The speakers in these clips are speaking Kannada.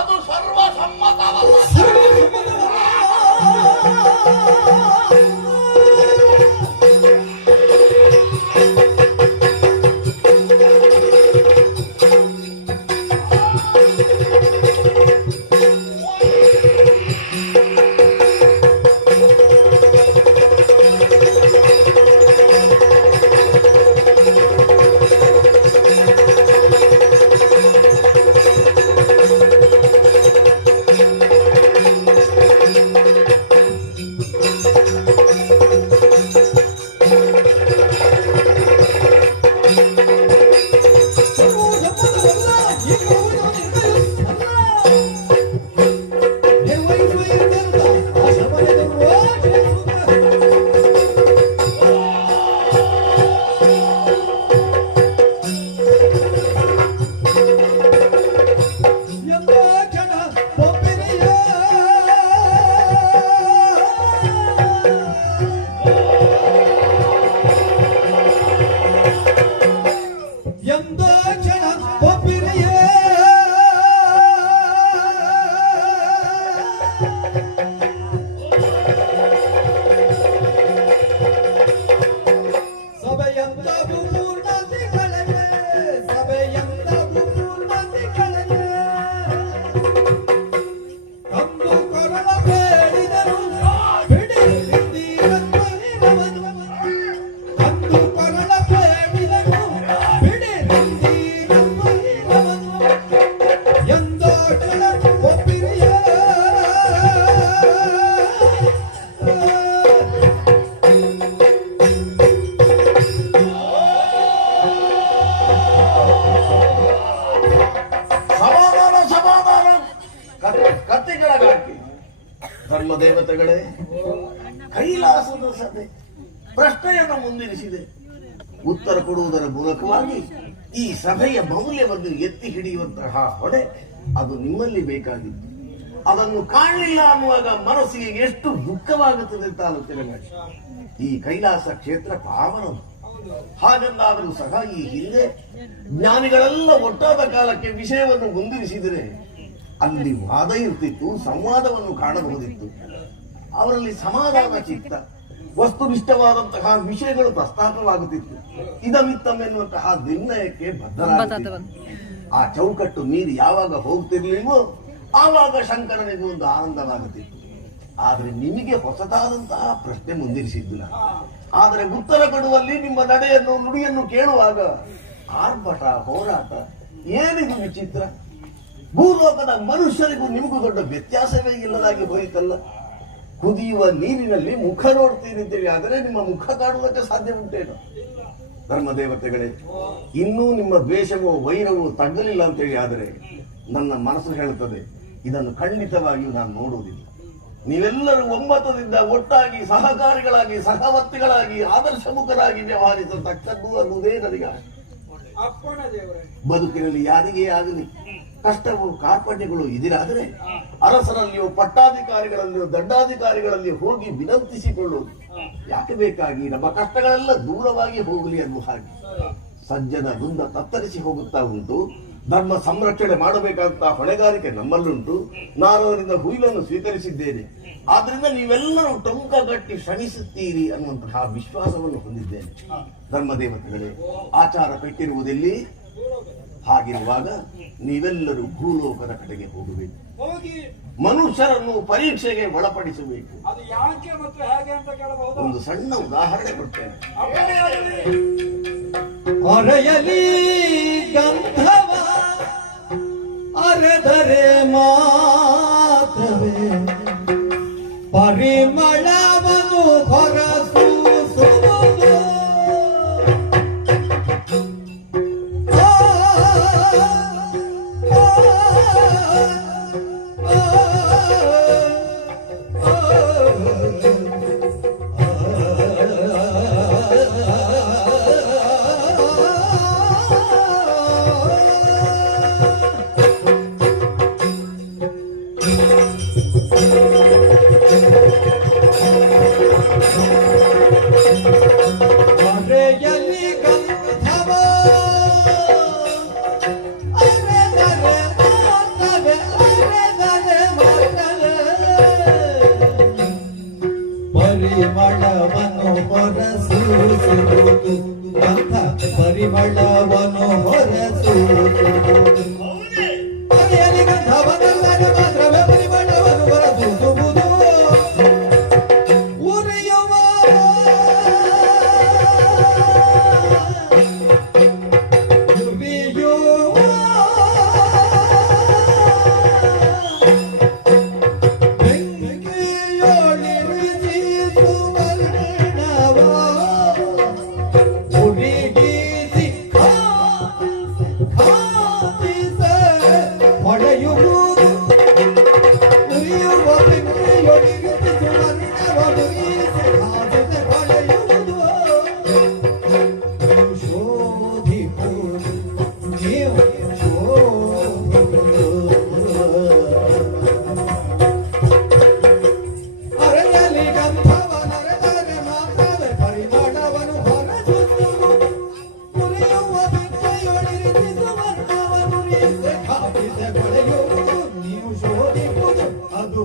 ಅದು ಸರ್ವಸಮ್ಮತವಲ್ಲ. ಧರ್ಮದೇವತೆಗಳೇ, ಕೈಲಾಸದ ಸಭೆ ಪ್ರಶ್ನೆಯನ್ನು ಮುಂದಿರಿಸಿದೆ. ಉತ್ತರ ಕೊಡುವುದರ ಮೂಲಕವಾಗಿ ಈ ಸಭೆಯ ಮೌಲ್ಯವನ್ನು ಎತ್ತಿ ಹಿಡಿಯುವಂತಹ ಹೊಣೆ ಅದು ನಿಮ್ಮಲ್ಲಿ ಬೇಕಾಗಿತ್ತು. ಅದನ್ನು ಕಾಣಲಿಲ್ಲ ಅನ್ನುವಾಗ ಮನಸ್ಸಿಗೆ ಎಷ್ಟು ದುಃಖವಾಗುತ್ತದೆ ಅಂತ ಆಲೋಚನೆ ಮಾಡಿ. ಈ ಕೈಲಾಸ ಕ್ಷೇತ್ರ ಪಾವನ. ಹಾಗಂದಾದರೂ ಸಹ ಈ ಹಿಂದೆ ಜ್ಞಾನಿಗಳೆಲ್ಲ ಒಟ್ಟಾದ ಕಾಲಕ್ಕೆ ವಿಷಯವನ್ನು ಮುಂದಿರಿಸಿದರೆ ಅಲ್ಲಿ ವಾದ ಇರ್ತಿತ್ತು, ಸಂವಾದವನ್ನು ಕಾಣಬಹುದಿತ್ತು. ಅವರಲ್ಲಿ ಸಮಾಧಾನ ಚಿತ್ತ, ವಸ್ತುನಿಷ್ಠವಾದಂತಹ ವಿಷಯಗಳು ಪ್ರಸ್ತಾಪವಾಗುತ್ತಿತ್ತು. ಇದಮಿತ್ತಮೆನ್ನುವಂತಹ ನಿರ್ಣಯಕ್ಕೆ ಬದ್ಧರಾಗುತ್ತಿತ್ತು. ಆ ಚೌಕಟ್ಟು ಮೀರಿ ಯಾವಾಗ ಹೋಗ್ತಿರ್ಲಿಲ್ವೋ ಆವಾಗ ಶಂಕರನಿಗೂ ಒಂದು ಆನಂದವಾಗುತ್ತಿತ್ತು. ಆದ್ರೆ ನಿಮಗೆ ಹೊಸದಾದಂತಹ ಪ್ರಶ್ನೆ ಮುಂದಿರಿಸಿದ್ದು ನಾನು. ಆದರೆ ಉತ್ತರ ಕೊಡುವಲ್ಲಿ ನಿಮ್ಮ ನಡೆಯನ್ನು ನುಡಿಯನ್ನು ಕೇಳುವಾಗ ಆರ್ಭಟ, ಹೋರಾಟ, ಏನಿದು ವಿಚಿತ್ರ. ಭೂಲೋಕದ ಮನುಷ್ಯರಿಗೂ ನಿಮಗೂ ದೊಡ್ಡ ವ್ಯತ್ಯಾಸವೇ ಇಲ್ಲದಾಗಿ ಹೋಯಿತಲ್ಲ. ಕುದಿಯುವ ನೀರಿನಲ್ಲಿ ಮುಖ ನೋಡ್ತೀರಿದ್ದೇವೆ, ಆದರೆ ನಿಮ್ಮ ಮುಖ ಕಾಣುವುದಕ್ಕೆ ಸಾಧ್ಯ ಉಂಟೇನು? ಧರ್ಮದೇವತೆಗಳೇ, ಇನ್ನೂ ನಿಮ್ಮ ದ್ವೇಷವೋ ವೈರವೋ ತಗ್ಗಲಿಲ್ಲ ಅಂತೇಳಿ ಆದರೆ ನನ್ನ ಮನಸ್ಸು ಹೇಳುತ್ತದೆ, ಇದನ್ನು ಖಂಡಿತವಾಗಿಯೂ ನಾನು ನೋಡುವುದಿಲ್ಲ. ನೀವೆಲ್ಲರೂ ಒಮ್ಮತದಿಂದ ಒಟ್ಟಾಗಿ ಸಹಕಾರಿಗಳಾಗಿ ಸಹವರ್ತಿಗಳಾಗಿ ಆದರ್ಶಮುಖರಾಗಿ ವ್ಯವಹರಿಸತಕ್ಕದ್ದು ಅನ್ನುವುದೇ ನನಗೆ ಬದುಕಿನಲ್ಲಿ ಯಾರಿಗೇ ಆಗಲಿ ಕಷ್ಟವು ಕಾರ್ಪಣ್ಯಗಳು ಇದಿರಾದರೆ ಅರಸರಲ್ಲಿಯೋ ಪಟ್ಟಾಧಿಕಾರಿಗಳಲ್ಲಿಯೋ ದಂಡಾಧಿಕಾರಿಗಳಲ್ಲಿಯೋ ಹೋಗಿ ವಿನಂತಿಸಿಕೊಳ್ಳುವುದು ಯಾಕೆ ಬೇಕಾಗಿ ನಮ್ಮ ಕಷ್ಟಗಳೆಲ್ಲ ದೂರವಾಗಿ ಹೋಗಲಿ ಅನ್ನುವ ಹಾಗೆ. ಸಜ್ಜನ ವೃಂದ ತತ್ತರಿಸಿ ಹೋಗುತ್ತಾ ಉಂಟು. ಧರ್ಮ ಸಂರಕ್ಷಣೆ ಮಾಡಬೇಕಾದಂತಹ ಹೊಣೆಗಾರಿಕೆ ನಮ್ಮಲ್ಲುಂಟು. ನಾನು ಅದರಿಂದ ಹುಯಿಲನ್ನು ಸ್ವೀಕರಿಸಿದ್ದೇನೆ. ಆದ್ರಿಂದ ನೀವೆಲ್ಲರೂ ಟೊಂಕಗಟ್ಟಿ ಶ್ರಮಿಸುತ್ತೀರಿ ಅನ್ನುವಂತಹ ವಿಶ್ವಾಸವನ್ನು ಹೊಂದಿದ್ದೇನೆ. ಧರ್ಮದೇವತೆಗಳೇ, ಆಚಾರ ಪೆಟ್ಟಿರುವುದೆಲ್ಲಿ? ಹಾಗಿರುವಾಗ ನೀವೆಲ್ಲರೂ ಭೂಲೋಕದ ಕಡೆಗೆ ಹೋಗಬೇಕು. ಮನುಷ್ಯರನ್ನು ಪರೀಕ್ಷೆಗೆ ಒಳಪಡಿಸಬೇಕು. ಒಂದು ಸಣ್ಣ ಉದಾಹರಣೆ ಕೊಡ್ತೇನೆ. ಅರೆಯಲಿ ಗಂಧವ ಅರೆದರೆ ಮಾತ್ರವೇ ಪರಿಮಳವನ್ನು ಹೊರಸೂಸುವುದು.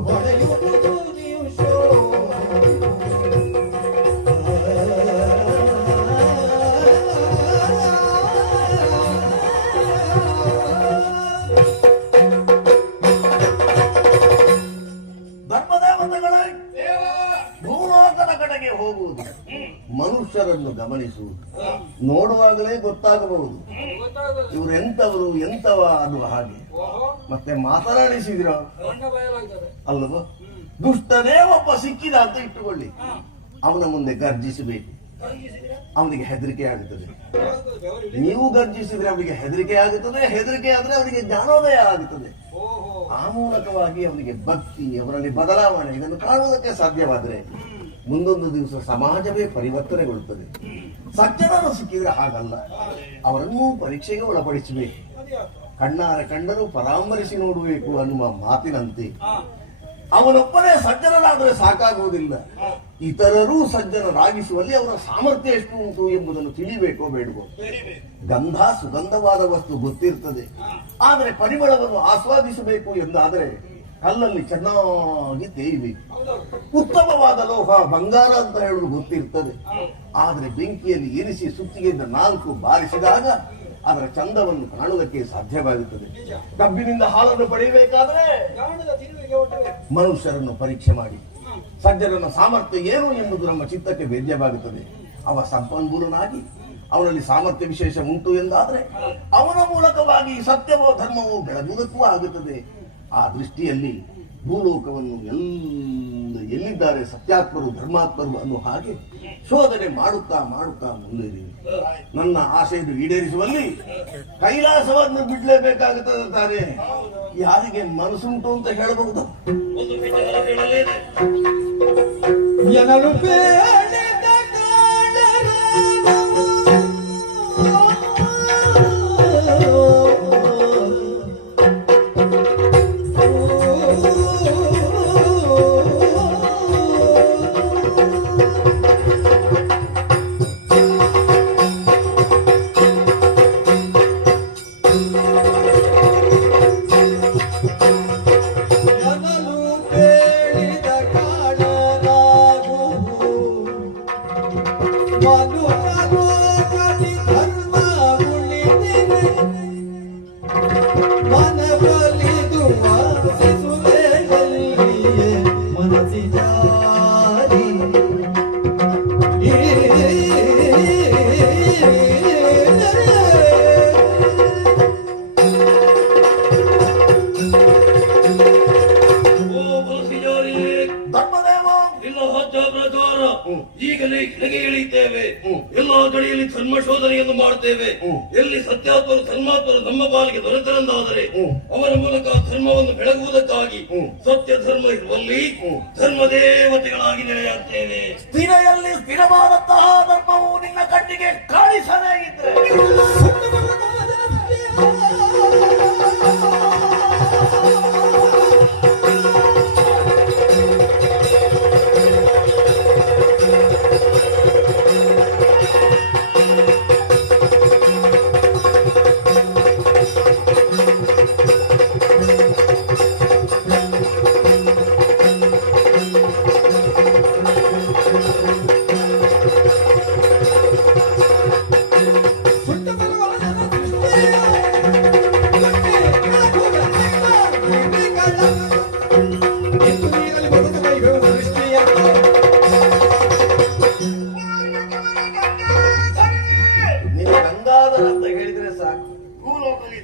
ಹೊಡೆಯುವುದು ನೀವು ಶೋಭೆ. ಧರ್ಮದೇವತೆಗಳೇ, ಭೂಲೋಕದ ಕಡೆಗೆ ಹೋಗುವುದು, ಮನುಷ್ಯರನ್ನು ಗಮನಿಸುವುದು, ನೋಡುವಾಗಲೇ ಗೊತ್ತಾಗಬಹುದು ಇವರೆಂತವರು ಎಂತವ ಅನ್ನುವ ಹಾಗೆ. ಮತ್ತೆ ಮಾತನಾಡಿಸಿದ್ರ ಅಲ್ಲವ? ದುಷ್ಟನೇ ಒಬ್ಬ ಸಿಕ್ಕಿದ ಅಂತ ಇಟ್ಟುಕೊಳ್ಳಿ, ಅವನ ಮುಂದೆ ಗರ್ಜಿಸಬೇಕು, ಅವನಿಗೆ ಹೆದರಿಕೆ ಆಗುತ್ತದೆ. ನೀವು ಗರ್ಜಿಸಿದ್ರೆ ಅವನಿಗೆ ಹೆದರಿಕೆ ಆಗುತ್ತದೆ, ಹೆದರಿಕೆ ಆದ್ರೆ ಅವನಿಗೆ ಜ್ಞಾನೋದಯ ಆಗುತ್ತದೆ. ಆ ಮೂಲಕವಾಗಿ ಅವನಿಗೆ ಭಕ್ತಿ, ಅವರಲ್ಲಿ ಬದಲಾವಣೆ ಇದನ್ನು ಕಾಣುವುದಕ್ಕೆ ಸಾಧ್ಯವಾದರೆ ಮುಂದೊಂದು ದಿವಸ ಸಮಾಜವೇ ಪರಿವರ್ತನೆಗೊಳ್ಳುತ್ತದೆ. ಸಜ್ಜನರು ಸಿಕ್ಕಿದ್ರೆ ಹಾಗಲ್ಲ, ಅವರನ್ನೂ ಪರೀಕ್ಷೆಗೆ ಒಳಪಡಿಸಬೇಕು. ಕಣ್ಣಾರ ಕಂಡರೂ ಪರಾಮರಿಸಿ ನೋಡಬೇಕು ಅನ್ನುವ ಮಾತಿನಂತೆ ಅವನೊಬ್ಬನೇ ಸಜ್ಜನರಾದರೆ ಸಾಕಾಗುವುದಿಲ್ಲ, ಇತರರೂ ಸಜ್ಜನರಾಗಿಸುವಲ್ಲಿ ಅವರ ಸಾಮರ್ಥ್ಯ ಎಷ್ಟು ಉಂಟು ಎಂಬುದನ್ನು ತಿಳಿಬೇಕೋ ಬೇಡವೋ. ಗಂಧ ಸುಗಂಧವಾದ ವಸ್ತು ಗೊತ್ತಿರ್ತದೆ, ಆದರೆ ಪರಿಮಳವನ್ನು ಆಸ್ವಾದಿಸಬೇಕು ಎಂದಾದರೆ ಕಲ್ಲಲ್ಲಿ ಚೆನ್ನಾಗಿ ತೇಯಬೇಕು. ಉತ್ತಮವಾದ ಲೋಹ ಬಂಗಾರ ಅಂತ ಹೇಳುವುದು ಗೊತ್ತಿರ್ತದೆ, ಆದರೆ ಬೆಂಕಿಯಲ್ಲಿ ಇರಿಸಿ ಸುತ್ತಿಗೆಯಿಂದ 4 ಬಾರಿಸಿದಾಗ ಅದರ ಚಂದವನ್ನು ಕಾಣುವುದಕ್ಕೆ ಸಾಧ್ಯವಾಗುತ್ತದೆ. ಕಬ್ಬಿನಿಂದ ಹಾಲನ್ನು ಪಡೆಯಬೇಕಾದ್ರೆ ಮನುಷ್ಯರನ್ನು ಪರೀಕ್ಷೆ ಮಾಡಿ ಸಜ್ಜನನ ಸಾಮರ್ಥ್ಯ ಏನು ಎಂಬುದು ನಮ್ಮ ಚಿತ್ತಕ್ಕೆ ವೇದ್ಯವಾಗುತ್ತದೆ. ಅವ ಸಂಪನ್ಮೂಲನಾಗಿ ಅವನಲ್ಲಿ ಸಾಮರ್ಥ್ಯ ವಿಶೇಷ ಉಂಟು ಎಂದಾದ್ರೆ ಅವನ ಮೂಲಕವಾಗಿ ಸತ್ಯವೋ ಧರ್ಮವೋ ಬೆಳಗುವುದಕ್ಕೂ ಆಗುತ್ತದೆ. ಆ ದೃಷ್ಟಿಯಲ್ಲಿ ಭೂಲೋಕವನ್ನು ಎಲ್ಲಿದ್ದಾರೆ ಸತ್ಯಾತ್ಮರು ಧರ್ಮಾತ್ಮರು ಅನ್ನುವ ಹಾಗೆ ಶೋಧನೆ ಮಾಡುತ್ತಾ ಮಾಡುತ್ತಾ ಮುಂದುವರಿ. ನನ್ನ ಆಸೆಯನ್ನು ಈಡೇರಿಸುವಲ್ಲಿ ಕೈಲಾಸವನ್ನು ಬಿಡ್ಲೇಬೇಕಾಗುತ್ತದೆ ಅಂತಾರೆ. ಯಾರಿಗೆ ಮನಸ್ಸುಂಟು ಅಂತ ಹೇಳಬಹುದು? ಎನಲು ಬೇಡದ ಕಾಣರು ಈಗಲೇ ಕೆಳಗೆ ಇಳಿತೇವೆ. ಎಲ್ಲಾ ಕಡೆಯಲ್ಲಿ ಧರ್ಮ ಶೋಧನೆಯನ್ನು ಮಾಡುತ್ತೇವೆ. ಎಲ್ಲಿ ಸತ್ಯಾತ್ಮರು ಧರ್ಮಾತ್ಮರು ನಮ್ಮ ಪಾಲಿಗೆ ದೊರೆತರೆಂದಾದರೆ ಅವರ ಮೂಲಕ ಧರ್ಮವನ್ನು ಬೆಳಗುವುದಕ್ಕಾಗಿ ಸತ್ಯ ಧರ್ಮ ಇರುವಲ್ಲಿ ಧರ್ಮ ದೇವತೆಗಳಾಗಿ ನೆಲೆಯಾಗ್ತೇವೆ. ಸ್ಥಿರೆಯಲ್ಲಿ ಸ್ಥಿರವಾದಂತಹ ಧರ್ಮವು ನಿನ್ನ ಕಣ್ಣಿಗೆ ಕಾಣಿಸದೇ ಇದ್ರೆ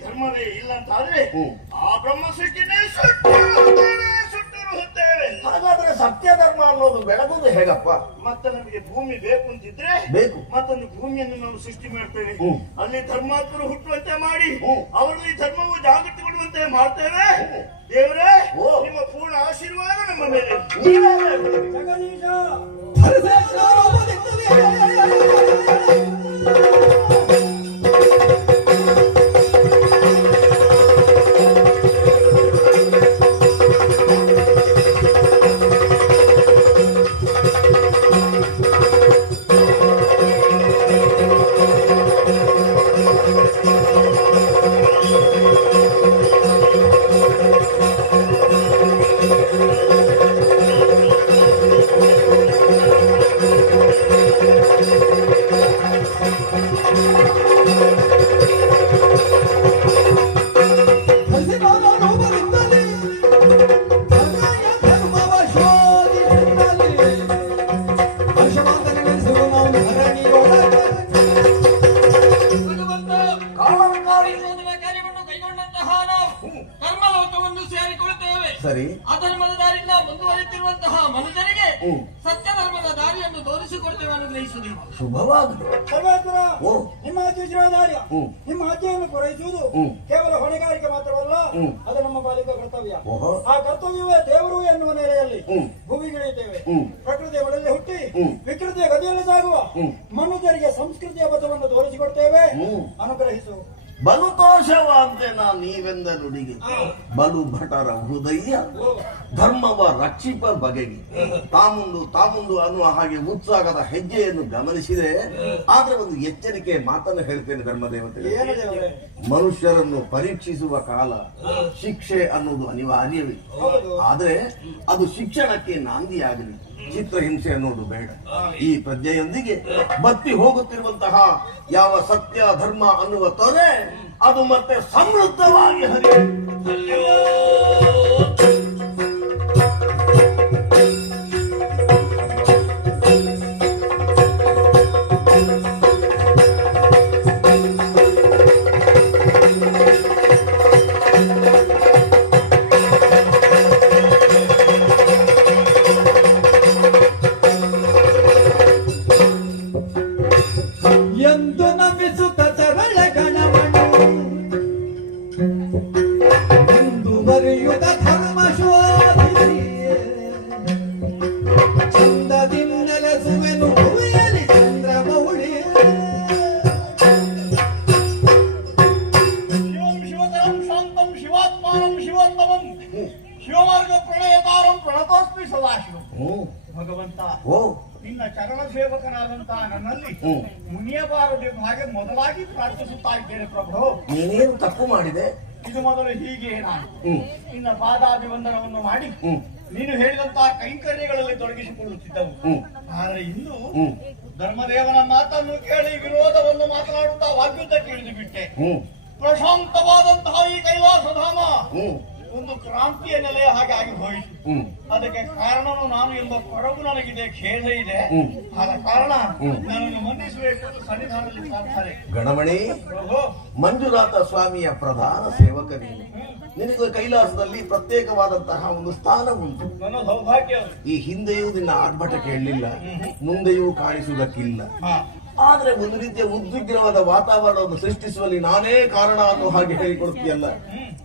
ಧರ್ಮವೇ ಇಲ್ಲ ಅಂತಾದ್ರೆ ಆ ಬ್ರಹ್ಮ ಸೃಷ್ಟಿನೇ ಸುಟ್ಟರು ಹೊತ್ತೇವೆ. ಹಾಗಾದ್ರೆ ಸತ್ಯ ಧರ್ಮ ಅನ್ನೋದು ಬೆಳಗುವುದು ಹೇಗಪ್ಪ? ಮತ್ತೆ ನಮಗೆ ಭೂಮಿ ಬೇಕು ಅಂತಿದ್ರೆ ಬೇಕು, ಮತ್ತೊಂದು ಭೂಮಿಯನ್ನು ನಾವು ಸೃಷ್ಟಿ ಮಾಡ್ತೇವೆ. ಅಲ್ಲಿ ಧರ್ಮಾತ್ಮರು ಹುಟ್ಟುವಂತೆ ಮಾಡಿ ಅವರಲ್ಲಿ ಧರ್ಮವು ಜಾಗೃತಿಗೊಳ್ಳುವಂತೆ ಮಾಡ್ತೇವೆ. ದೇವರೇ, ನಿಮ್ಮ ಪೂರ್ಣ ಆಶೀರ್ವಾದ ನಮ್ಮ ಮೇಲೆ. ಸರಿ. ಅಧರ್ಮದ ದಾರಿಯಿಂದ ಮುಂದುವರಿಯುತ್ತಿರುವಂತಹ ಮನುಷ್ಯರಿಗೆ ಹ್ಮ್. ಸತ್ಯ ಧರ್ಮದ ದಾರಿಯನ್ನು ತೋರಿಸಿಕೊಡ್ತೇವೆ ಅನುಗ್ರಹಿಸುವುದು. ಶುಭವಾಗಲಿ. ಸರ್ವೇಶ್ವರ, ಓ. ನಿಮ್ಮ ಆಜ್ಞಾಧಾರ್ಯ ಹ್ಮ್. ನಿಮ್ಮ ಆಜ್ಞೆಯನ್ನು ಪೂರೈಸುವುದು ಹ್ಮ್. ಕೇವಲ ಹೊಣೆಗಾರಿಕೆ ಮಾತ್ರವಲ್ಲ, ಹ್ಮ್. ಅದು ನಮ್ಮ ಪಾಲಿಕ ಕರ್ತವ್ಯ. ಓಹೋ. ಆ ಕರ್ತವ್ಯವೇ ದೇವರು ಎನ್ನುವ ನೆಲೆಯಲ್ಲಿ ಹ್ಮ್. ಭೂಮಿಗಿಳಿಯುತ್ತೇವೆ. ಹ್ಮ್. ಪ್ರಕೃತಿಯ ಮಡಲಲ್ಲಿ ಹುಟ್ಟಿ ಹ್ಮ್. ವಿಕೃತಿಯ ಗದಿಯಲ್ಲಿ ಸಾಗುವ ಹ್ಮ್. ಮನುಷ್ಯರಿಗೆ ಸಂಸ್ಕೃತಿಯ ಪಥವನ್ನು ತೋರಿಸಿಕೊಡ್ತೇವೆ. ಹ್ಮ್. ಅನುಗ್ರಹಿಸು. ಬಲು ದೋಷವಾಂತೆ ನೀವೆಂದ ನುಡಿಗೆ ಬಲು ಭಟರ ಹೃದಯ ಧರ್ಮವ ರಕ್ಷಿಪ ಬಗೆಗೆ ತಾಮುಂದು ಅನ್ನುವ ಹಾಗೆ ಉತ್ಸಾಹದ ಹೆಜ್ಜೆಯನ್ನು ಗಮನಿಸಿದೆ. ಆದ್ರೆ ಒಂದು ಎಚ್ಚರಿಕೆ ಮಾತನ್ನು ಹೇಳ್ತೇನೆ ಧರ್ಮದೇವತೆ. ಏನು ದೇವರೇ? ಮನುಷ್ಯರನ್ನು ಪರೀಕ್ಷಿಸುವ ಕಾಲ ಶಿಕ್ಷೆ ಅನ್ನುವುದು ಅನಿವಾರ್ಯವೇ. ಹೌದು. ಆದ್ರೆ ಅದು ಶಿಕ್ಷಣಕ್ಕೆ ನಾಂದಿಯಾಗಲಿ. ಚಿತ್ರಹಿಂಸೆ ಅನ್ನೋದು ಬೇಡ. ಈ ಪ್ರಜ್ಞೆಯೊಂದಿಗೆ ಬತ್ತಿ ಹೋಗುತ್ತಿರುವಂತಹ ಯಾವ ಸತ್ಯ ಧರ್ಮ ಅನ್ನುವ ತೊರೆ ಅದು ಮತ್ತೆ ಸಮೃದ್ಧವಾಗಿ ಹರಿಯುತ್ತದೆ. ಎಂದು ನಮಿಸುತ್ತ ಸರಳ ಗಣಮಣಿ ಮುಂದುವರಿಯುತ್ತ ಧರ್ಮ ಶೋಧಿಸಿ ಚಂದದಿಂದ ನೆಲೆಸುವೆನು ಭುವಿಯಲ್ಲಿ ಚಂದ್ರಮೌಳಿ. ಶಿವಂ ಶಿವತರಂ ಶಾಂತಂ ಶಿವಾತ್ಮಾನಂ ಶಿವೋತ್ತಮಂ ಶಿವಮಾರ್ಗ ಪ್ರಣಯತಾರಂ ಪ್ರಣತೋಸ್ಮಿ ಸದಾಶಿವಂ. ಭಗವಂತ, ಓ. ನಿನ್ನ ಚರಣ ಸೇವಕನಾದಂತಹ ನನ್ನಲ್ಲಿ ಹ್ಮ್. ಮುನಿಯಬಾರದೆಂಬ ಹಾಗೆ ಮೊದಲಾಗಿ ಪ್ರಾರ್ಥಿಸುತ್ತಾ ಇದ್ದೇನೆ ಪ್ರಭು. ನೀನೇನು ತಪ್ಪು ಮಾಡಿದೆ? ಇದು ಮೊದಲು ಹೀಗೆ ನಾನು ಹ್ಮ್. ನಿನ್ನ ಪಾದಾಭಿವಂದನವನ್ನು ಮಾಡಿ ಹ್ಮ್. ನೀನು ಹೇಳಿದಂತಹ ಕೈಂಕರ್ಯಗಳಲ್ಲಿ ತೊಡಗಿಸಿಕೊಳ್ಳುತ್ತಿದ್ದವು. ಹ್ಮ್. ಆದರೆ ಇಂದು ಹ್ಮ್. ಧರ್ಮದೇವನ ಮಾತನ್ನು ಕೇಳಿ ವಿರೋಧವನ್ನು ಮಾತನಾಡುತ್ತಾ ವಾಗ್ಯುದ್ಧಕ್ಕೆ ಇಳಿದು ಬಿಟ್ಟೆ. ಹ್ಮ್. ಪ್ರಶಾಂತವಾದಂತಹ ಈ ಕೈಲಾಸಧಾಮ ಹ್ಮ್. ಒಂದು ಕ್ರಾಂತಿಯ ನೆಲೆಯ ಹಾಗೆ ಆಗಿ ಹೋಯಿತು. ಹ್ಮ್. ಅದಕ್ಕೆ ಕಾರಣನು ನಾನು ಎಂಬ ಕೊರಗು ನನಗಿದೆ, ಖೇದ ಇದೆ. ಹ್ಮ್. ಆದ ಕಾರಣ ಹ್ಮ್. ನನ್ನನ್ನು ಮನ್ನಿಸಬೇಕು ಎಂದು ಸನ್ನಿಧಾನದಲ್ಲಿ ಪ್ರಾರ್ಥನೆ. ಗಣಮಣಿ, ಪ್ರಭು, ಮಂಜುನಾಥ ಸ್ವಾಮಿಯ ಪ್ರಧಾನ ಸೇವಕ ನೀನು. ನಿನಗೆ ಕೈಲಾಸದಲ್ಲಿ ಪ್ರತ್ಯೇಕವಾದಂತಹ ಒಂದು ಸ್ಥಾನ ಉಂಟು. ನನ್ನ ಸೌಭಾಗ್ಯ ಅದು. ಈ ಹಿಂದೆಯೂ ನಿನ್ನ ಆರ್ಭಟ ಕೇಳಲಿಲ್ಲ, ಮುಂದೆಯೂ ಕಾಣಿಸುವುದಕ್ಕಿಲ್ಲ. ಹಾ. ಆದ್ರೆ ಒಂದು ರೀತಿಯ ಉದ್ವಿಗ್ನವಾದ ವಾತಾವರಣವನ್ನು ಸೃಷ್ಟಿಸುವಲ್ಲಿ ನಾನೇ ಕಾರಣ ಅನ್ನೋ ಹಾಗೆ ಹೇಳಿಕೊಡ್ತೀಯಲ್ಲ.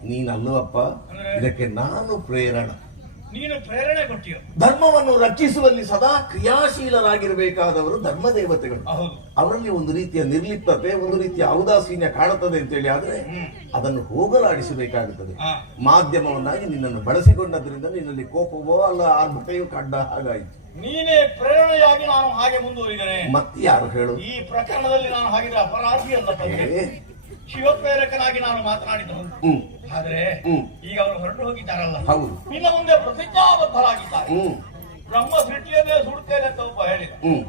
ನೀನಲ್ಲವಪ್ಪ, ಇದಕ್ಕೆ ನಾನು ಪ್ರೇರಣ. ನೀನು ಪ್ರೇರಣೆ ಕೊಟ್ಟಿಯೋ. ಧರ್ಮವನ್ನು ರಕ್ಷಿಸುವಲ್ಲಿ ಸದಾ ಕ್ರಿಯಾಶೀಲರಾಗಿರಬೇಕಾದವರು ಧರ್ಮ ದೇವತೆಗಳು. ಹೌದು. ಅವರಲ್ಲಿ ಒಂದು ರೀತಿಯ ನಿರ್ಲಿಪ್ತತೆ, ಒಂದು ರೀತಿಯ ಔದಾಸೀನ್ಯ ಕಾಣುತ್ತದೆ ಅಂತೇಳಿ ಆದ್ರೆ ಅದನ್ನು ಹೋಗಲಾಡಿಸಬೇಕಾಗುತ್ತದೆ. ಹಾ. ಮಾಧ್ಯಮವನ್ನಾಗಿ ನಿನ್ನನ್ನು ಬಳಸಿಕೊಂಡದ್ರಿಂದ ನಿನ್ನಲ್ಲಿ ಕೋಪವೋ ಅಲ್ಲ ಆರ್ಭಟೆಯೋ ಕಂಡ ಹಾಗಾಯಿತು. ನೀನೇ ಪ್ರೇರಣೆಯಾಗಿ ನಾನು ಹಾಗೆ ಮುಂದುವರಿದರೆ ಮತ್ತೆ ಯಾರು ಹೇಳು? ಈ ಪ್ರಕರಣದಲ್ಲಿ ನಾನು ಹಾಗಿದ್ರೆ ಅಪರಾಧಿ ಅಲ್ಲ ತಂದೆ. ಏ, ಶಿವಪ್ರೇರಕನಾಗಿ ನಾನು ಮಾತನಾಡಿದನು. ಹ್ಮ್. ಆದ್ರೆ ಹ್ಮ್. ಈಗ ಅವರು ಹೊರಟು ಹೋಗಿದ್ದಾರಲ್ಲ, ಹೌದು. ನಿನ್ನ ಮುಂದೆ ಪ್ರತಿಜ್ಞಾಬದ್ಧರಾಗಿದ್ದಾರೆ. ಹ್ಮ್. ಬ್ರಹ್ಮ ಸೃಷ್ಟಿಯನ್ನೇ ಸುಡುತ್ತೇನೆ ಅಂತ ಒಬ್ಬ ಹೇಳಿದ. ಹ್ಮ್.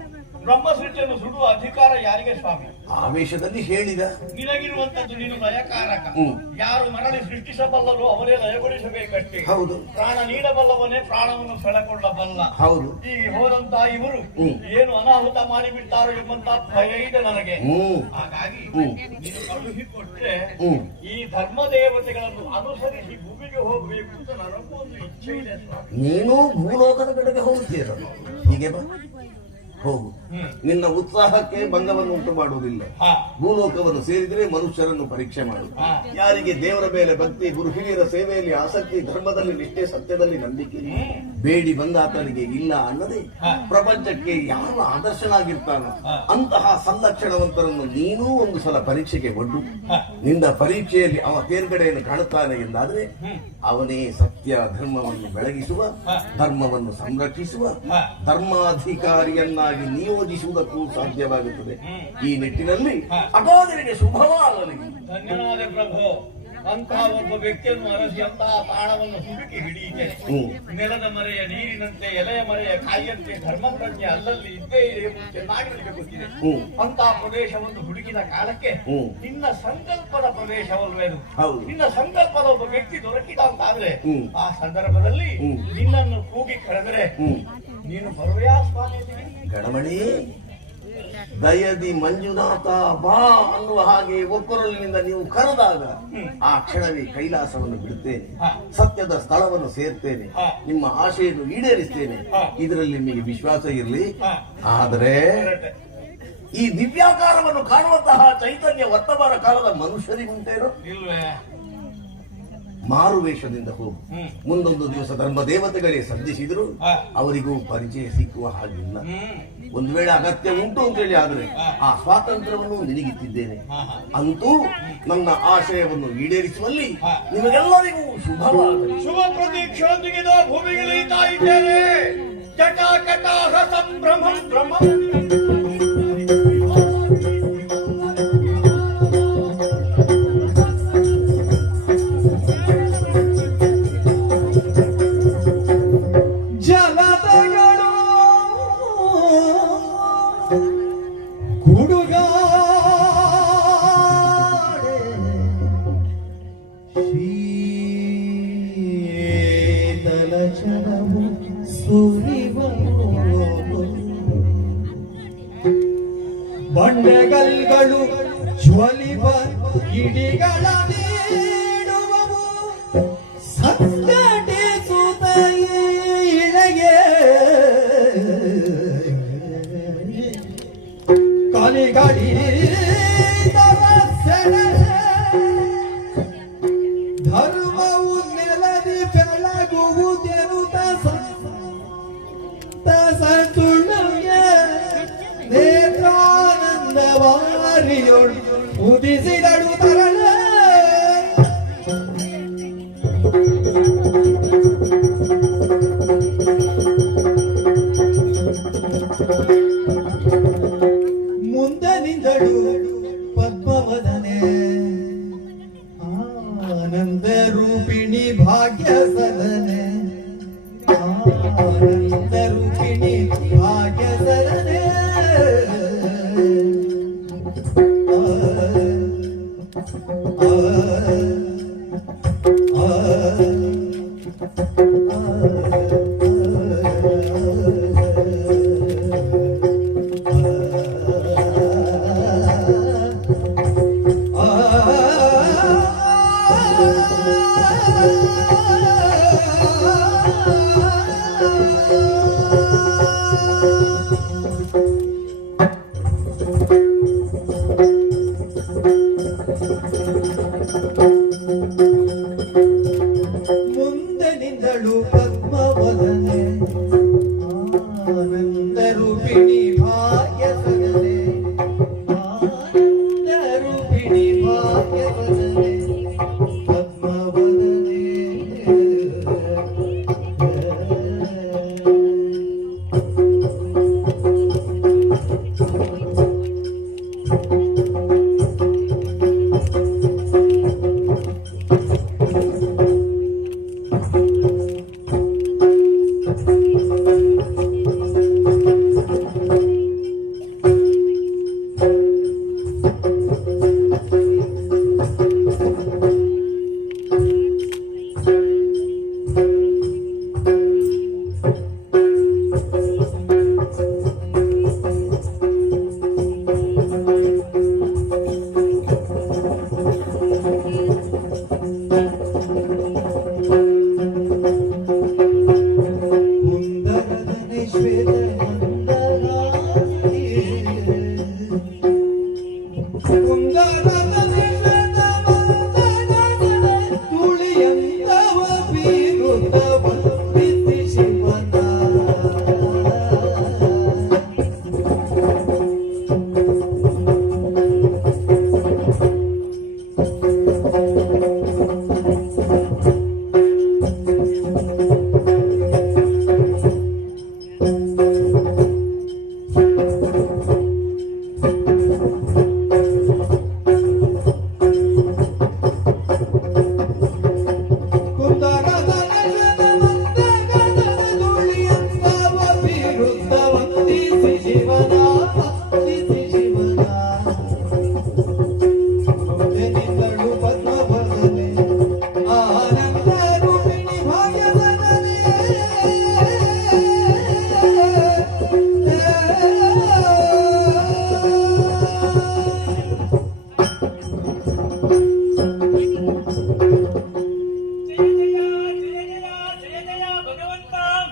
ಬ್ರಹ್ಮ ಸೃಷ್ಟಿಯನ್ನು ಸುಡುವ ಅಧಿಕಾರ ಯಾರಿಗೆ ಸ್ವಾಮಿ? ಆವೇಶದಲ್ಲಿ ಹೇಳಿದ. ನಿನಗಿರುವಂತದ್ದು ನೀನು ಲಯಕಾರಕ. ಹ್ಮ್. ಯಾರು ಮರಳಿ ಸೃಷ್ಟಿಸಬಲ್ಲರು ಅವರೇ ಲಯಗೊಳಿಸಬೇಕಷ್ಟೇ. ಹೌದು. ಪ್ರಾಣ ನೀಡಬಲ್ಲವನೇ ಪ್ರಾಣವನ್ನು ಸೆಳೆಕೊಳ್ಳಬಲ್ಲ. ಹೌದು. ಈ ಹೋದಂತ ಇವರು ಹ್ಮ್. ಏನು ಅನಾಹುತ ಮಾಡಿಬಿಡ್ತಾರೋ ಎಂಬಂತ ಭಯ ಇದೆ ನನಗೆ. ಹ್ಮ್. ಹಾಗಾಗಿ ಹ್ಮ್. ನೀನು ಕಳುಹಿಕೊಟ್ರೆ ಹ್ಮ್. ಈ ಧರ್ಮ ದೇವತೆಗಳನ್ನು ಅನುಸರಿಸಿ ಭೂಮಿಗೆ ಹೋಗಬೇಕು ಅಂತ ನನಗೂ ಒಂದು ಇಚ್ಛೆ ಇದೆ ಸ್ವಾಮಿ. ನೀನು ಭೂಲೋಕದ ಕಡೆಗೆ ಹೋಗ್ತೀರ. ಹೀಗೆ ಬಾ, ಹೋಗು. ನಿನ್ನ ಉತ್ಸಾಹಕ್ಕೆ ಭಂಗವನ್ನು ಉಂಟು ಮಾಡುವುದಿಲ್ಲ. ಹಾ. ಭೂಲೋಕವನ್ನು ಸೇರಿದರೆ ಮನುಷ್ಯರನ್ನು ಪರೀಕ್ಷೆ ಮಾಡು. ಹಾ. ಯಾರಿಗೆ ದೇವರ ಮೇಲೆ ಭಕ್ತಿ, ಗುರು ಹಿರಿಯರ ಸೇವೆಯಲ್ಲಿ ಆಸಕ್ತಿ, ಧರ್ಮದಲ್ಲಿ ನಿಷ್ಠೆ, ಸತ್ಯದಲ್ಲಿ ನಂಬಿಕೆ, ಬೇಡಿ ಬಂದಾತನಿಗೆ ಇಲ್ಲ ಅನ್ನದೆ ಪ್ರಪಂಚಕ್ಕೆ ಯಾರು ಆದರ್ಶನಾಗಿರ್ತಾನೋ ಅಂತಹ ಸಂಲಕ್ಷಣವಂತರನ್ನು ನೀನೂ ಒಂದು ಸಲ ಪರೀಕ್ಷೆಗೆ ಒಡ್ಡು. ನಿನ್ನ ಪರೀಕ್ಷೆಯಲ್ಲಿ ಅವ ತೇರ್ಗಡೆಯನ್ನು ಕಾಣುತ್ತಾನೆ ಎಂದಾದ್ರೆ ಅವನೇ ಸತ್ಯ ಧರ್ಮವನ್ನು ಬೆಳಗಿಸುವ, ಧರ್ಮವನ್ನು ಸಂರಕ್ಷಿಸುವ, ಧರ್ಮಾಧಿಕಾರಿಯನ್ನಾಗಿ ನಿಯೋಜಿಸುವುದಕ್ಕೂ ಸಾಧ್ಯವಾಗುತ್ತದೆ. ಈ ನಿಟ್ಟಿನಲ್ಲಿ ಅಗಾಧರಿಗೆ ಶುಭವಾಗಲಿ. ಧನ್ಯನಾದ ಪ್ರಭು. ಅಂತಹ ಒಬ್ಬ ವ್ಯಕ್ತಿಯನ್ನು ಅರಸಿ ಅಂತಹ ತಾಣವನ್ನು ಹುಡುಕಿ ಹಿಡಿಯಿತೆ. ನೆಲದ ಮರೆಯ ನೀರಿನಂತೆ, ಎಲೆಯ ಮರೆಯ ಕಾಯಿಯಂತೆ ಧರ್ಮ ಪ್ರಜ್ಞೆ ಅಲ್ಲಲ್ಲಿ ಇದ್ದೇ ಇದೆ ಎಂದು ಚೆನ್ನಾಗಿ ನನಗೆ ಗೊತ್ತಿದೆ. ಅಂತಹ ಪ್ರದೇಶವನ್ನು ಹುಡುಕಿದ ಕಾಲಕ್ಕೆ ನಿನ್ನ ಸಂಕಲ್ಪದ ಪ್ರದೇಶವಲ್ವೇನು? ಹೌದು. ನಿನ್ನ ಸಂಕಲ್ಪದ ಒಬ್ಬ ವ್ಯಕ್ತಿ ದೊರಕಿದ ಅಂತಾದ್ರೆ ಆ ಸಂದರ್ಭದಲ್ಲಿ ನಿನ್ನನ್ನು ಕೂಗಿ ಕರೆದರೆ ನೀನು ಬರುವೆಯಾ ಸ್ವಾಮಿ? ಗಣಮಣಿ, ದಯದಿ ಮಂಜುನಾಥ ಬಾ ಅನ್ನುವ ಹಾಗೆ ಒಕ್ಕರಲಿನಿಂದ ನೀವು ಕರೆದಾಗ ಆ ಕ್ಷಣವೇ ಕೈಲಾಸವನ್ನು ಬಿಡುತ್ತೇನೆ, ಸತ್ಯದ ಸ್ಥಳವನ್ನು ಸೇರ್ತೇನೆ, ನಿಮ್ಮ ಆಶೆಯನ್ನು ಈಡೇರಿಸ್ತೇನೆ. ಇದರಲ್ಲಿ ನಿಮಗೆ ವಿಶ್ವಾಸ ಇರಲಿ. ಆದರೆ ಈ ದಿವ್ಯಾಕಾರವನ್ನು ಕಾಣುವಂತಹ ಚೈತನ್ಯ ವರ್ತಮಾನ ಕಾಲದ ಮನುಷ್ಯರಿಗುಂಟೇನೋ? ಇಲ್ವೇ? ಮಾರುವೇಷದಿಂದ ಹೋಗು. ಮುಂದೊಂದು ದಿವಸ ಧರ್ಮ ದೇವತೆಗಳೇ ಸಂಧಿಸಿದ್ರು ಅವರಿಗೂ ಪರಿಚಯ ಸಿಕ್ಕುವ ಹಾಗಿಲ್ಲ. ಒಂದು ವೇಳೆ ಅಗತ್ಯ ಉಂಟು ಅಂತೇಳಿ ಆದ್ರೆ ಆ ಸ್ವಾತಂತ್ರ್ಯವನ್ನು ನಿನಗಿತ್ತಿದ್ದೇನೆ. ಅಂತೂ ನನ್ನ ಆಶಯವನ್ನು ಈಡೇರಿಸುವಲ್ಲಿ ನಿಮಗೆಲ್ಲರಿಗೂ ಶುಭವಾಗಲಿ. ಶುಭ ಪ್ರತೀಕ್ಷೆಯೊಂದಿಗೆ ಭೂಮಿಗಿಳಿಯುತ್ತಾ ಇದ್ದೇನೆ. ಜಟಾಕಟಾಹ ಸಂಭ್ರಮಂ ಭ್ರಮಂ. ಜಲದಗಳು ಗುಡುಗಾಡೆ ಶೀತಲ ಜಲವು ಸುರಿವನು. ಬಂಡೆಗಲ್ಗಳು ಜ್ವಲಿವ ಕಿಡಿಗಳ ನೀಡುವವು. ಸಂಘಟಿಸುತ್ತ ಇಳೆಗೆ ಕಲಿಗಡಿ ಧರ್ಮವು ನೆಲದಿ ಬೆಳಗುವುದೆನುತ ಸಂತುಳ್ಳಿಗೆ ನೇತ್ರಾನಂದವಾರಿಯೊಳು ಉದಿಸಿದಳು ತರಳ. ಮುಂದೆ ನಿಂದಳು ಪದ್ಮವದನೆ ಆನಂದ ರೂಪಿಣಿ ಭಾಗ್ಯ ಸದನೆ. ಆನಂದ ರೂಪಿಣಿ ಭಾಗ್ಯ ಸದನೆ. ಮುಂದೆ ನಿಂದಳು ಪದ್ಮವದನೆ ಆನಂದ ರೂಪಿಣಿ ಭಾಗ್ಯ ಸದನೆ. ಆನಂದ ರೂಪಿಣಿ ಭಾಗ್ಯ ಸದನೆ ಪದ್ಮವದನೆ.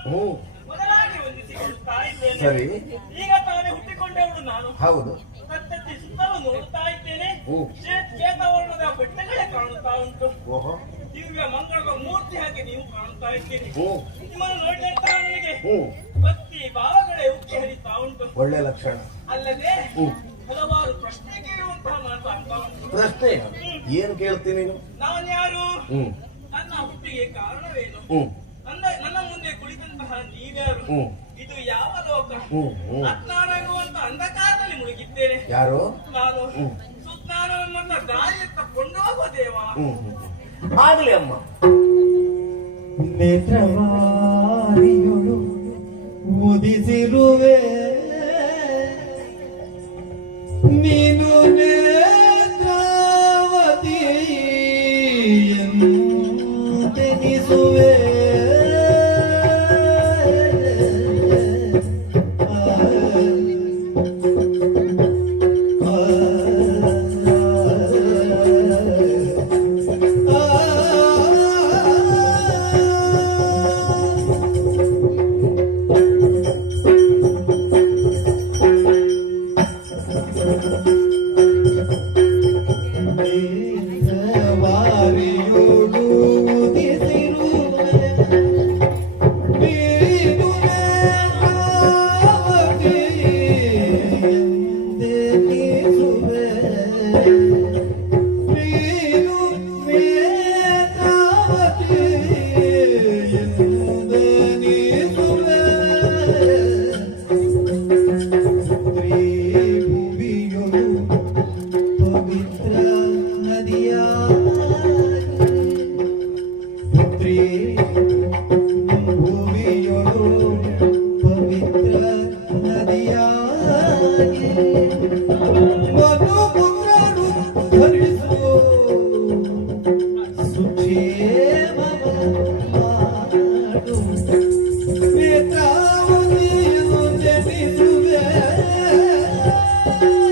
ಹ್ಮ್ ಮೊದಲಾಗಿ ವಂದಿಸಿಕೊಳ್ಳುತ್ತಾ ಇದ್ದೇನೆ. ಸರಿ. ಈಗ ತಾನೇ ಹುಟ್ಟಿಕೊಂಡವಳು ನಾನು. ಹೌದು. ಸತ್ತತ್ತಿ ಸುತ್ತಲೂ ನೋಡುತ್ತಾ ಇದ್ದೇನೆ. ಹ್ಮ್. ಶ್ವೇತವರ್ಣದ ಬೆಟ್ಟಗಳೇ ಕಾಣುತ್ತಾ ಉಂಟು. ಓಹೋ. ದಿವ್ಯ ಮಂಗಳದ ಮೂರ್ತಿ ಹಾಗೆ ನೀವು ಕಾಣುತ್ತಾ ಇದ್ದೀರಿ. ಹ್ಮ್. ನಿಮ್ಮನ್ನು ನೋಡಿದಂತ ನನಗೆ ಹ್ಮ್. ಭಕ್ತಿ ಭಾವಗಳೇ ಉಕ್ಕಿ ಹರಿತಾ ಉಂಟು. ಒಳ್ಳೆ ಲಕ್ಷಣ. ಅಲ್ಲದೆ ಹ್ಮ್. ಹಲವಾರು ಪ್ರಶ್ನೆ ಕೇಳುವಂತಹ ಮಾತಾಡ್ತಾ ಉಂಟು. ಪ್ರಶ್ನೆ ಏನ್ ಕೇಳ್ತೀನಿ ನೀನು? ನಾನು ಯಾರು? ಹ್ಮ್ ನನ್ನ ಹುಟ್ಟಿಗೆ ಕಾರಣವೇನು? ಹ್ಮ್ ನನ್ನ ಮುಂದೆ ಕುಳಿತಂತಹ ನೀವ್ಯಾರು? ಹ್ಮ್. ಇದು ಯಾವ ಲೋಕ? ಹ್ಮ್ ಹ್ಮ್. ಅಜ್ಞಾನವೆಂಬುವಂತ ಅಂಧಕಾರದಲ್ಲಿ ಮುಳುಗಿದ್ದೇನೆ ಯಾರು? ನಾನು. ಹ್ಮ್. ಸುಜ್ಞಾನವೆಂಬಂತ ದಾರಿಯತ್ತ ಕೊಂಡೋಗುವ ದೇವ. ಆಗ್ಲಿ ಅಮ್ಮ. ನೇತ್ರವಾರಿಯೊಳು ಉದಿಸಿರುವೆ